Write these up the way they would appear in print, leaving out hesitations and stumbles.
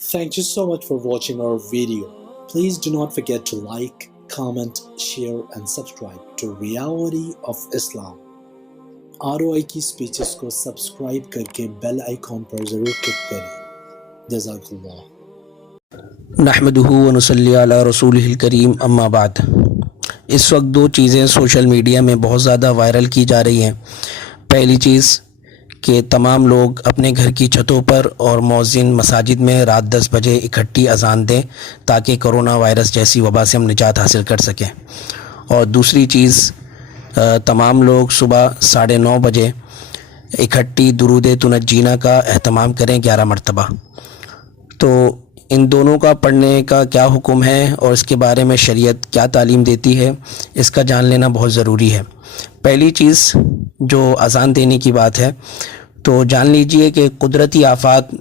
Thank you so much for watching our video. Please do not forget to like, comment, share and subscribe to Reality of Islam. ROI کی speeches کو subscribe کر کے bell icon پر ضرور click کریں. جزاک اللہ. نحمدہ ونصلی علی رسولہ الکریم اما بعد. اس وقت دو چیزیں سوشل میڈیا میں بہت زیادہ وائرل کی جا رہی ہیں. پہلی چیز کہ تمام لوگ اپنے گھر کی چھتوں پر اور مؤذن مساجد میں رات 10 بجے اکٹھی اذان دیں تاکہ کرونا وائرس جیسی وبا سے ہم نجات حاصل کر سکیں. اور دوسری چیز تمام لوگ صبح 9:30 بجے اکٹھی درود تنجینا کا اہتمام کریں 11 مرتبہ. تو ان دونوں کا پڑھنے کا کیا حکم ہے اور اس کے بارے میں شریعت کیا تعلیم دیتی ہے، اس کا جان لینا بہت ضروری ہے. پہلی چیز جو اذان دینے کی بات ہے، تو جان لیجئے کہ قدرتی آفات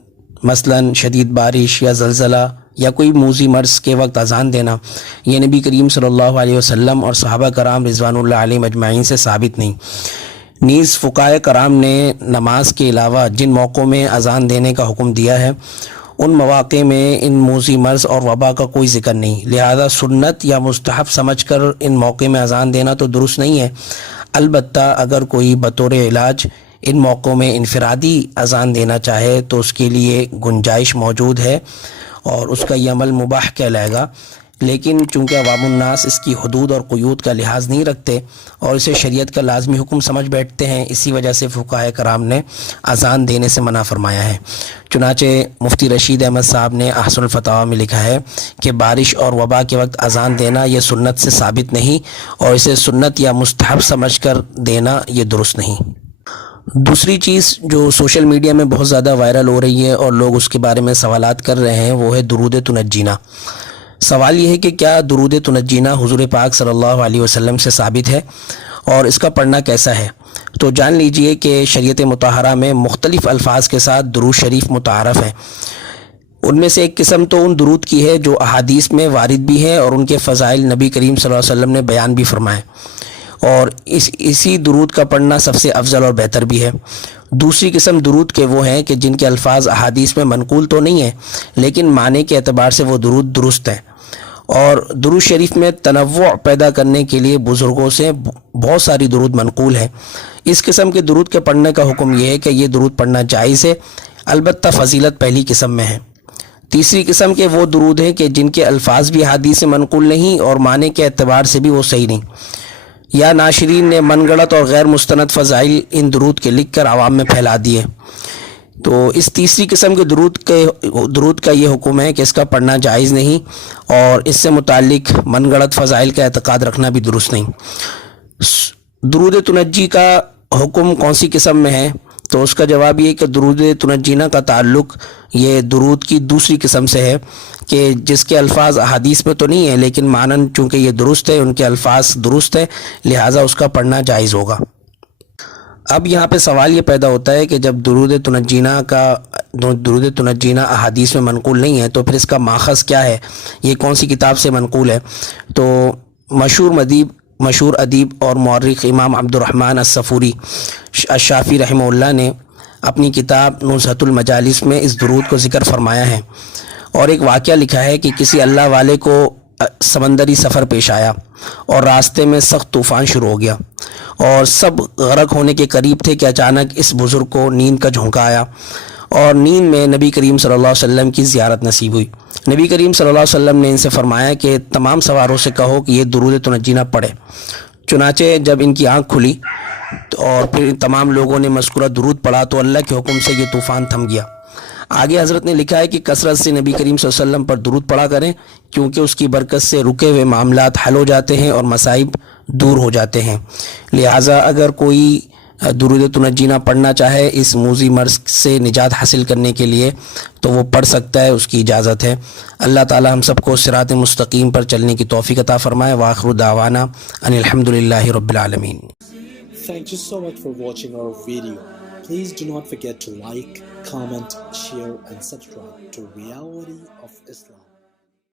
مثلا شدید بارش یا زلزلہ یا کوئی موذی مرض کے وقت اذان دینا یہ نبی کریم صلی اللہ علیہ وسلم اور صحابہ کرام رضوان اللہ علیہم اجمعین سے ثابت نہیں. نیز فقہائے کرام نے نماز کے علاوہ جن موقعوں میں اذان دینے کا حکم دیا ہے ان مواقع میں ان موذی مرض اور وبا کا کوئی ذکر نہیں، لہذا سنت یا مستحب سمجھ کر ان موقع میں اذان دینا تو درست نہیں ہے. البتہ اگر کوئی بطور علاج ان موقعوں میں انفرادی اذان دینا چاہے تو اس کے لیے گنجائش موجود ہے اور اس کا یہ عمل مباح کہلائے گا. لیکن چونکہ عوام الناس اس کی حدود اور قیود کا لحاظ نہیں رکھتے اور اسے شریعت کا لازمی حکم سمجھ بیٹھتے ہیں، اسی وجہ سے فقہائے کرام نے اذان دینے سے منع فرمایا ہے. چنانچہ مفتی رشید احمد صاحب نے احسن الفتاویٰ میں لکھا ہے کہ بارش اور وبا کے وقت اذان دینا یہ سنت سے ثابت نہیں اور اسے سنت یا مستحب سمجھ کر دینا یہ درست نہیں. دوسری چیز جو سوشل میڈیا میں بہت زیادہ وائرل ہو رہی ہے اور لوگ اس کے بارے میں سوالات کر رہے ہیں وہ ہے درود تنجینا. سوال یہ ہے کہ کیا درود تنجینا حضور پاک صلی اللہ علیہ وسلم سے ثابت ہے اور اس کا پڑھنا کیسا ہے؟ تو جان لیجئے کہ شریعت مطہرہ میں مختلف الفاظ کے ساتھ درود شریف متعارف ہیں. ان میں سے ایک قسم تو ان درود کی ہے جو احادیث میں وارد بھی ہے اور ان کے فضائل نبی کریم صلی اللہ علیہ وسلم نے بیان بھی فرمائے، اور اسی درود کا پڑھنا سب سے افضل اور بہتر بھی ہے. دوسری قسم درود کے وہ ہیں کہ جن کے الفاظ احادیث میں منقول تو نہیں ہیں لیکن معنی کے اعتبار سے وہ درود درست ہیں. اور درود شریف میں تنوع پیدا کرنے کے لیے بزرگوں سے بہت ساری درود منقول ہیں. اس قسم کے درود کے پڑھنے کا حکم یہ ہے کہ یہ درود پڑھنا جائز ہے، البتہ فضیلت پہلی قسم میں ہے. تیسری قسم کے وہ درود ہیں کہ جن کے الفاظ بھی حدیث سے منقول نہیں اور معنی کے اعتبار سے بھی وہ صحیح نہیں، یا ناشرین نے من گڑت اور غیر مستند فضائل ان درود کے لکھ کر عوام میں پھیلا دیے. تو اس تیسری قسم کے درود کا یہ حکم ہے کہ اس کا پڑھنا جائز نہیں اور اس سے متعلق من گڑت فضائل کا اعتقاد رکھنا بھی درست نہیں. درود تنجی کا حکم کون سی قسم میں ہے؟ تو اس کا جواب یہ کہ درود تنجینا کا تعلق یہ درود کی دوسری قسم سے ہے کہ جس کے الفاظ احادیث میں تو نہیں ہے لیکن معنن چونکہ یہ درست ہے، ان کے الفاظ درست ہے، لہٰذا اس کا پڑھنا جائز ہوگا. اب یہاں پہ سوال یہ پیدا ہوتا ہے کہ جب درود تنجینا احادیث میں منقول نہیں ہے تو پھر اس کا ماخذ کیا ہے، یہ کون سی کتاب سے منقول ہے؟ تو مشہور ادیب اور مورخ امام عبد الرحمن الصفوری الشافعی رحمہ اللہ نے اپنی کتاب نزہۃ المجالس میں اس درود کو ذکر فرمایا ہے اور ایک واقعہ لکھا ہے کہ کسی اللہ والے کو سمندری سفر پیش آیا اور راستے میں سخت طوفان شروع ہو گیا اور سب غرق ہونے کے قریب تھے کہ اچانک اس بزرگ کو نیند کا جھونکا آیا اور نیند میں نبی کریم صلی اللہ علیہ وسلم کی زیارت نصیب ہوئی. نبی کریم صلی اللہ علیہ وسلم نے ان سے فرمایا کہ تمام سواروں سے کہو کہ یہ درود تنجینا پڑھے. چنانچہ جب ان کی آنکھ کھلی اور پھر تمام لوگوں نے مذکورہ درود پڑھا تو اللہ کے حکم سے یہ طوفان تھم گیا. آگے حضرت نے لکھا ہے کہ کثرت سے نبی کریم صلی اللہ علیہ وسلم پر درود پڑھا کریں کیونکہ اس کی برکت سے رکے ہوئے معاملات حل ہو جاتے ہیں اور مصائب دور ہو جاتے ہیں. لہٰذا اگر کوئی درود تنجینا پڑھنا چاہے اس موذی مرض سے نجات حاصل کرنے کے لیے تو وہ پڑھ سکتا ہے، اس کی اجازت ہے. اللہ تعالی ہم سب کو صراط مستقیم پر چلنے کی توفیق عطا فرمائے. وآخر دعوانا ان الحمدللہ رب العالمین. Thank you so much for watching our video. Please do not forget to like, comment, share and subscribe to Reality of Islam.